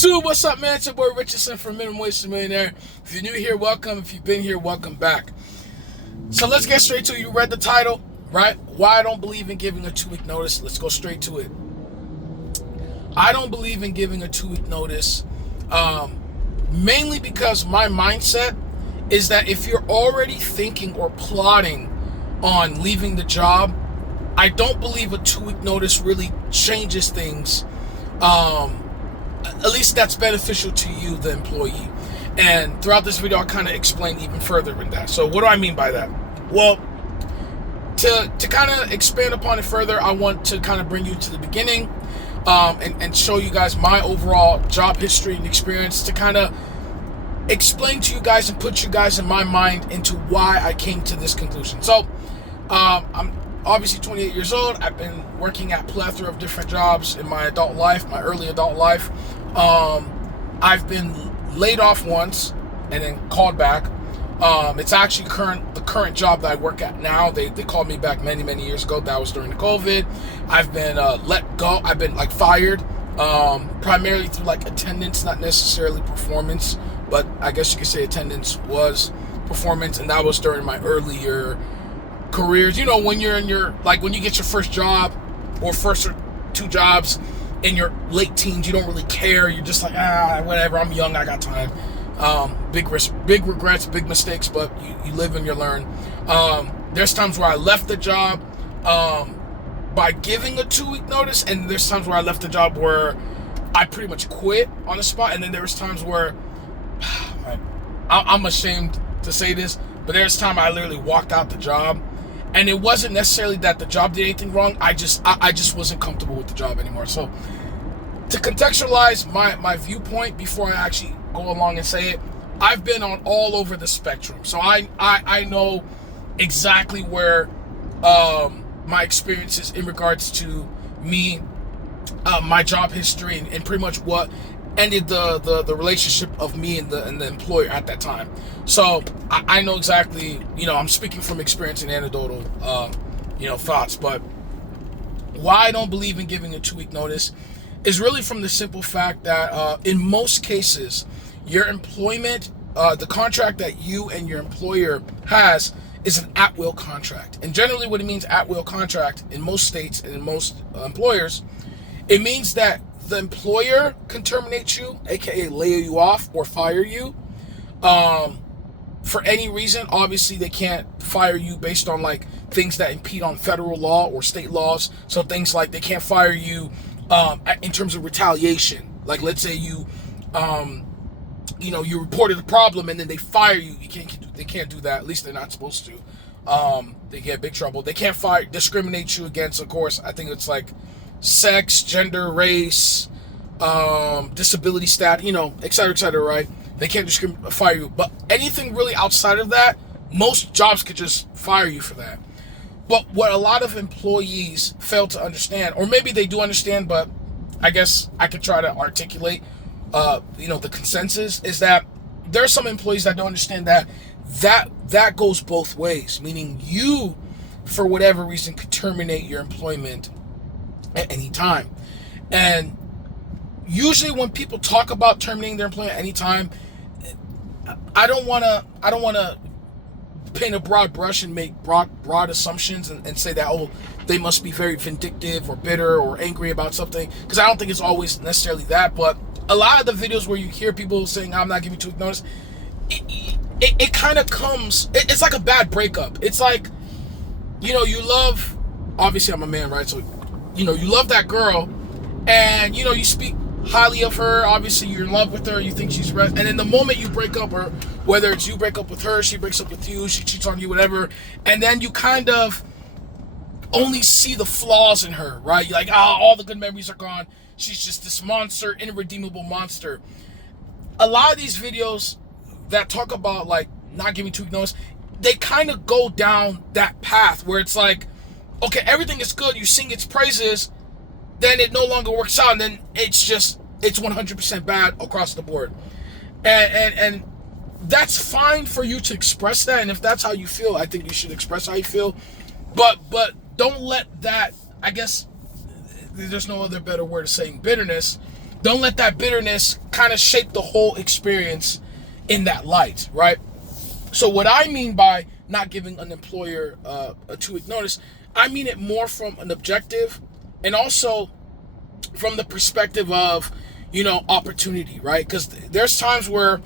YouTube, what's up, man? It's your boy Richardson from Minimum Wage to Millionaire. If you're new here, welcome. If you've been here, welcome back. So let's get straight to it. You read the title, right? Why I don't believe in giving a 2-week notice. Let's go straight to it. I don't believe in giving a 2-week notice, mainly because my mindset is that if you're already thinking or plotting on leaving the job, I don't believe a 2-week notice really changes things. At least that's beneficial to you, the employee. And throughout this video, I'll kind of explain even further in that. So what do I mean by that? Well, to kind of expand upon it further, I want to kind of bring you to the beginning and show you guys my overall job history and experience to kind of explain to you guys and put you guys in my mind into why I came to this conclusion. So I'm obviously 28 years old. I've been working at a plethora of different jobs in my adult life, my early adult life. I've been laid off once and then called back. It's actually the current job that I work at now. They called me back many years ago. That was during the COVID. I've been let go. I've been fired, primarily through attendance, not necessarily performance, but I guess you could say attendance was performance, and that was during my earlier careers. You know, when you're in your when you get your first job or first or two jobs in your late teens, you don't really care. You're just whatever, I'm young, I got time. Big regrets, big mistakes, but you live and you learn. There's times where I left the job by giving a 2-week notice, and there's times where I left the job where I pretty much quit on the spot. And then there was times where I'm ashamed to say this, but there's time I literally walked out the job, and it wasn't necessarily that the job did anything wrong. I just wasn't comfortable with the job anymore. So to contextualize my viewpoint before I actually go along and say it, I've been on all over the spectrum. So I know exactly where my experiences in regards to me, my job history, and pretty much what ended the relationship of me and the employer at that time. So I know exactly, I'm speaking from experience and anecdotal, thoughts. But why I don't believe in giving a 2-week notice is really from the simple fact that in most cases, your employment, the contract that you and your employer has is an at-will contract. And generally what it means, at-will contract, in most states and in most employers, it means that the employer can terminate you, aka lay you off or fire you, for any reason. Obviously, they can't fire you based on things that impede on federal law or state laws. So things like they can't fire you in terms of retaliation. Like, let's say you reported a problem and then they fire you. They can't do that. At least they're not supposed to. They get big trouble. They can't discriminate you against, of course, I think it's sex, gender, race, disability stat, et cetera, right? They can't fire you. But anything really outside of that, most jobs could just fire you for that. But what a lot of employees fail to understand, or maybe they do understand, but I guess I could try to articulate, the consensus, is that there are some employees that don't understand that goes both ways, meaning you, for whatever reason, could terminate your employment at any time. And usually when people talk about terminating their employment at any time, I don't want to paint a broad brush and make broad assumptions and say that, they must be very vindictive or bitter or angry about something, because I don't think it's always necessarily that. But a lot of the videos where you hear people saying, I'm not giving 2-week notice, it kind of comes, it's like a bad breakup. It's like, you love, obviously I'm a man, right? So you love that girl, and you speak highly of her. Obviously you're in love with her, you think she's and then the moment you break up, or whether it's you break up with her, she breaks up with you, she cheats on you, whatever, and then you kind of only see the flaws in her, right? You're like, all the good memories are gone, she's just this monster, irredeemable monster. A lot of these videos that talk about not giving 2-week notice, they kind of go down that path where it's like, okay, everything is good, you sing its praises, then it no longer works out, and then it's 100% bad across the board. And that's fine for you to express that, and if that's how you feel, I think you should express how you feel. But don't let that, I guess there's no other better word of saying bitterness, don't let that bitterness kind of shape the whole experience in that light, right? So what I mean by not giving an employer a 2-week notice, I mean it more from an objective and also from the perspective of, opportunity, right? Because there's times where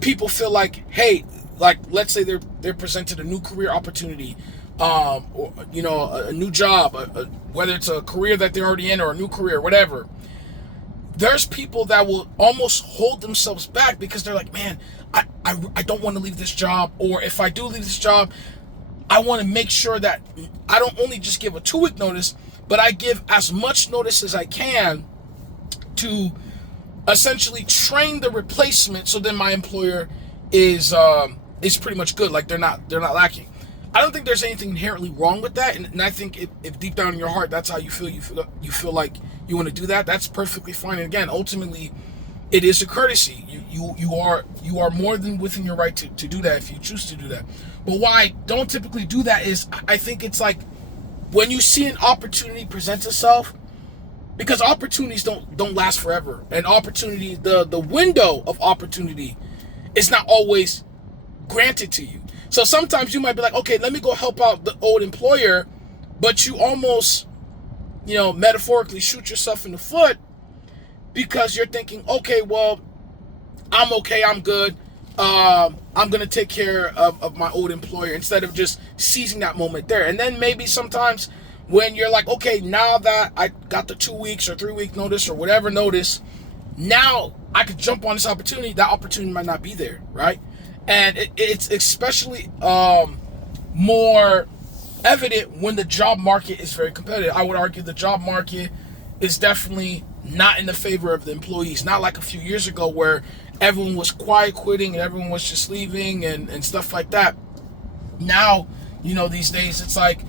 people feel like, hey, like let's say they're presented a new career opportunity, or a new job, whether it's a career that they're already in or a new career, whatever. There's people that will almost hold themselves back because they're like, man, I don't want to leave this job, or if I do leave this job, I want to make sure that I don't only just give a 2-week notice, but I give as much notice as I can to essentially train the replacement, so then my employer is pretty much good. Like they're not lacking. I don't think there's anything inherently wrong with that, and I think if deep down in your heart that's how you feel like you want to do that, that's perfectly fine. And again, ultimately, it is a courtesy. You are more than within your right to do that if you choose to do that. But why I don't typically do that is I think it's like when you see an opportunity present itself, because opportunities don't last forever, and opportunity, the window of opportunity is not always granted to you. So sometimes you might be like, okay, let me go help out the old employer, but you almost, metaphorically shoot yourself in the foot because you're thinking, okay, well, I'm okay, I'm good. I'm going to take care of my old employer, instead of just seizing that moment there. And then maybe sometimes when you're like, okay, now that I got the 2 weeks or 3-week notice or whatever notice, now I could jump on this opportunity. That opportunity might not be there, right? And it's especially more evident when the job market is very competitive. I would argue the job market is definitely not in the favor of the employees. Not like a few years ago where everyone was quiet quitting and everyone was just leaving and stuff like that. Now, these days it's like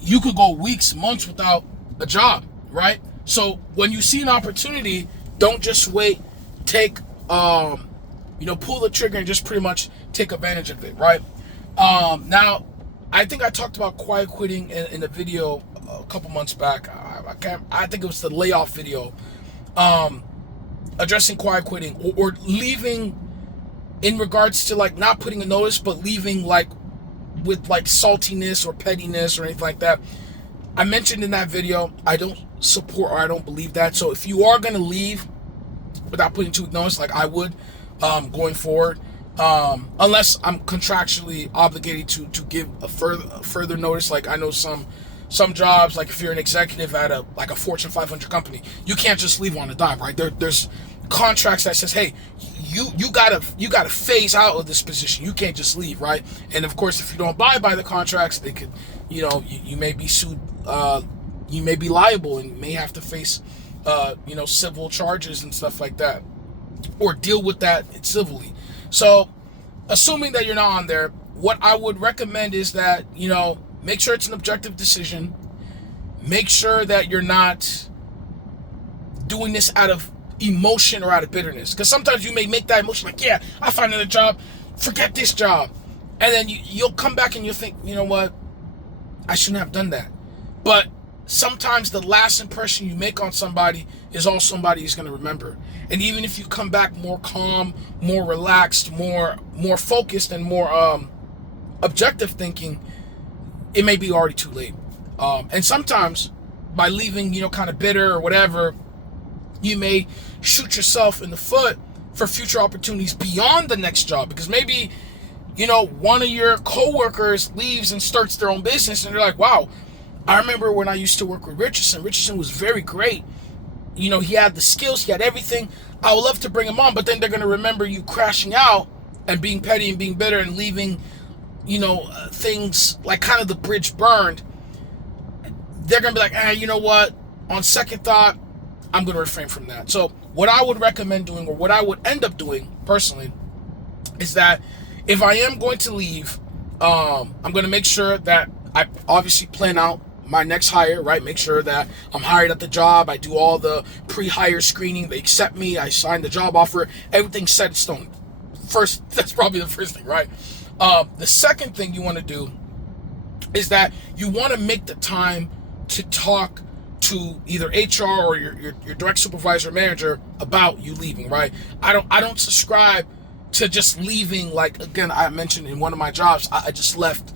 you could go weeks, months without a job, right? So when you see an opportunity, don't just wait. Pull the trigger and just pretty much take advantage of it, right? Now, I think I talked about quiet quitting in a video a couple months back. I think it was the Layoff video, addressing quiet quitting or leaving in regards to like not putting a notice, but leaving like with like saltiness or pettiness or anything like that. I mentioned in that video, I don't support or I don't believe that. So if you are going to leave without putting 2-week notice, like I would, going forward, unless I'm contractually obligated to give a further notice. Like I know some jobs, like if you're an executive at a Fortune 500 company, you can't just leave on a dime, right? There's contracts that says, hey, you gotta phase out of this position. You can't just leave, right? And of course, if you don't abide by the contracts, they could, you may be sued. You may be liable and you may have to face, civil charges and stuff like that, or deal with that civilly. So, assuming that you're not on there, what I would recommend is that, make sure it's an objective decision. Make sure that you're not doing this out of emotion or out of bitterness. Because sometimes you may make that emotion like, yeah, I find another job, forget this job. And then you'll come back and you'll think, you know what, I shouldn't have done that. But sometimes the last impression you make on somebody is all somebody is going to remember. And even if you come back more calm, more relaxed, more focused, and more objective thinking, it may be already too late. And sometimes by leaving, kind of bitter or whatever, you may shoot yourself in the foot for future opportunities beyond the next job. Because maybe, one of your coworkers leaves and starts their own business, and they're like, wow, I remember when I used to work with Richardson. Richardson was very great. He had the skills, he had everything. I would love to bring him on, but then they're going to remember you crashing out and being petty and being bitter and leaving, things like kind of the bridge burned. They're going to be like, you know what? On second thought, I'm going to refrain from that. So what I would recommend doing, or what I would end up doing personally, is that if I am going to leave, I'm going to make sure that I obviously plan out my next hire, right? Make sure that I'm hired at the job. I do all the pre-hire screening. They accept me. I sign the job offer. Everything's set in stone. First, that's probably the first thing, right? The second thing you want to do is that you want to make the time to talk to either HR or your direct supervisor or manager about you leaving, right? I don't subscribe to just leaving. Like, again, I mentioned in one of my jobs, I just left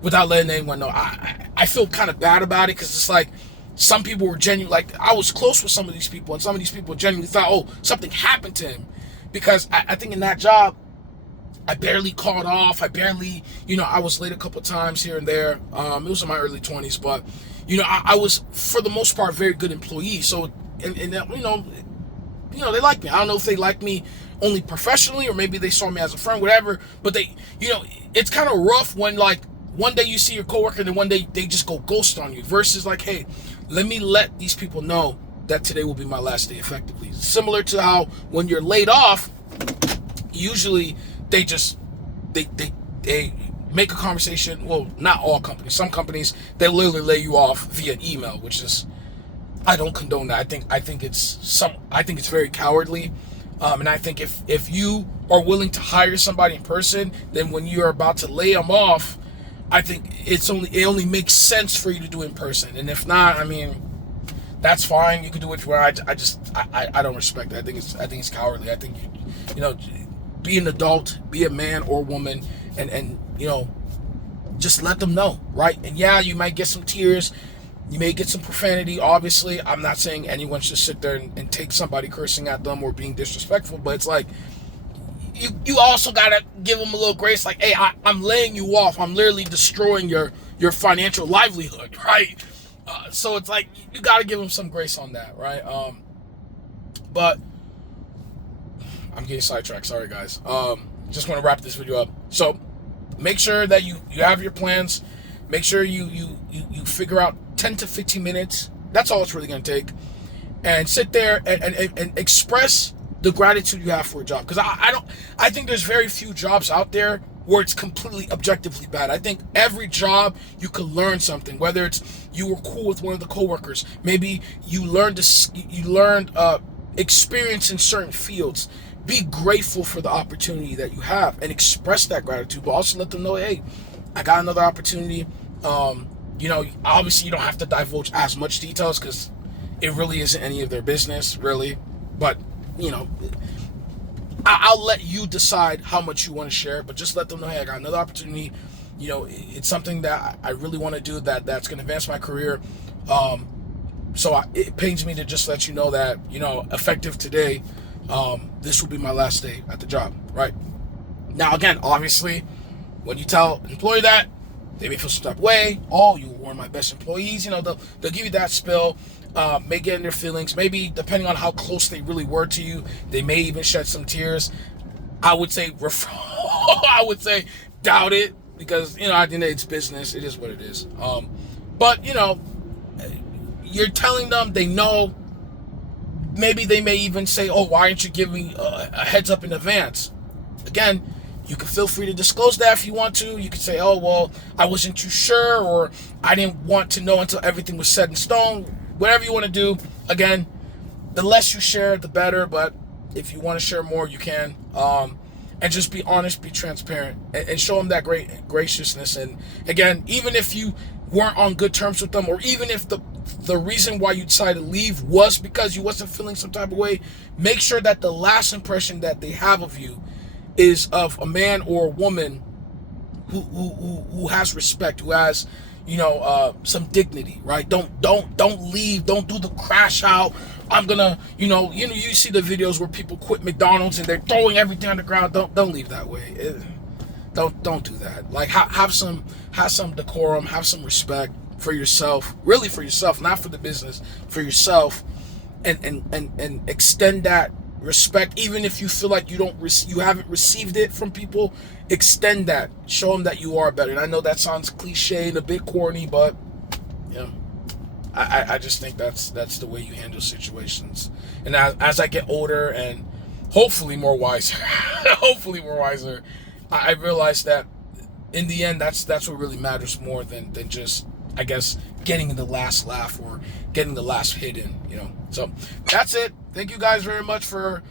without letting anyone know. I feel kind of bad about it, because it's like some people were genuine. Like, I was close with some of these people, and some of these people genuinely thought, oh, something happened to him, because I think in that job, I barely called off. I barely, I was late a couple times here and there. It was in my early 20s, but, I was, for the most part, very good employee. So, and they like me. I don't know if they like me only professionally, or maybe they saw me as a friend, whatever. But they, it's kind of rough when, like, one day you see your coworker and then one day they just go ghost on you, versus like, hey, let me let these people know that today will be my last day effectively. Similar to how when you're laid off, usually they make a conversation. Well, not all companies. Some companies, they literally lay you off via email, which is, I don't condone that. I think it's very cowardly. And I think if you are willing to hire somebody in person, then when you're about to lay them off, I think it only makes sense for you to do it in person. And if not, I mean, that's fine. You can do it where I don't respect that. I think it's cowardly. I think be an adult, be a man or woman, and just let them know, right? And yeah, you might get some tears, you may get some profanity. Obviously, I'm not saying anyone should sit there and take somebody cursing at them or being disrespectful, but it's like, you also gotta give them a little grace. Like, hey, I'm laying you off. I'm literally destroying your financial livelihood, right? So it's like, you gotta give them some grace on that, right? But I'm getting sidetracked. Sorry, guys. Just want to wrap this video up. So make sure that you have your plans. Make sure you figure out 10 to 15 minutes. That's all it's really gonna take. And sit there and express the gratitude you have for a job. Because I think there's very few jobs out there where it's completely objectively bad. I think every job you can learn something. Whether it's you were cool with one of the coworkers, maybe you learned experience in certain fields. Be grateful for the opportunity that you have and express that gratitude, but also let them know, hey, I got another opportunity. Obviously you don't have to divulge as much details, because it really isn't any of their business, really. But I'll let you decide how much you want to share, but just let them know, hey, I got another opportunity. It's something that I really want to do that's going to advance my career. So it pains me to just let you know that, effective today, this will be my last day at the job, right? Now, again, obviously, when you tell an employee that, they may feel some type of way. Oh, you were one of my best employees. They'll give you that spill. May get in their feelings. Maybe, depending on how close they really were to you, they may even shed some tears. I would say doubt it, because I think it's business. It is what it is. But you're telling them, they know. Maybe they may even say, oh, why aren't you giving a heads up in advance? Again, you can feel free to disclose that if you want to. You can say, oh, well, I wasn't too sure, or I didn't want to know until everything was set in stone. Whatever you want to do. Again, the less you share, the better. But if you want to share more, you can. And just be honest, be transparent, and show them that great graciousness. And again, even if you weren't on good terms with them, or even if the reason why you decided to leave was because you wasn't feeling some type of way, make sure that the last impression that they have of you is of a man or a woman who has respect, who has some dignity, right? Don't leave. Don't do the crash out. I'm gonna, you see the videos where people quit McDonald's and they're throwing everything on the ground. Don't leave that way. Don't do that. Like, have some decorum, have some respect for yourself, really for yourself, not for the business, for yourself, and extend that respect. Even if you feel like you haven't received it from people, extend that. Show them that you are better. And I know that sounds cliche and a bit corny, but I just think that's the way you handle situations. And as I get older and hopefully more wiser, I realize that in the end, that's what really matters more than just, I guess, getting the last laugh or getting the last hit in, So that's it. Thank you guys very much for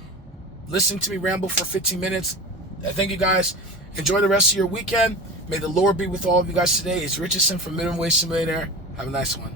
listening to me ramble for 15 minutes. Thank you guys. Enjoy the rest of your weekend. May the Lord be with all of you guys today. It's Richardson from Minimum Wage to Millionaire. Have a nice one.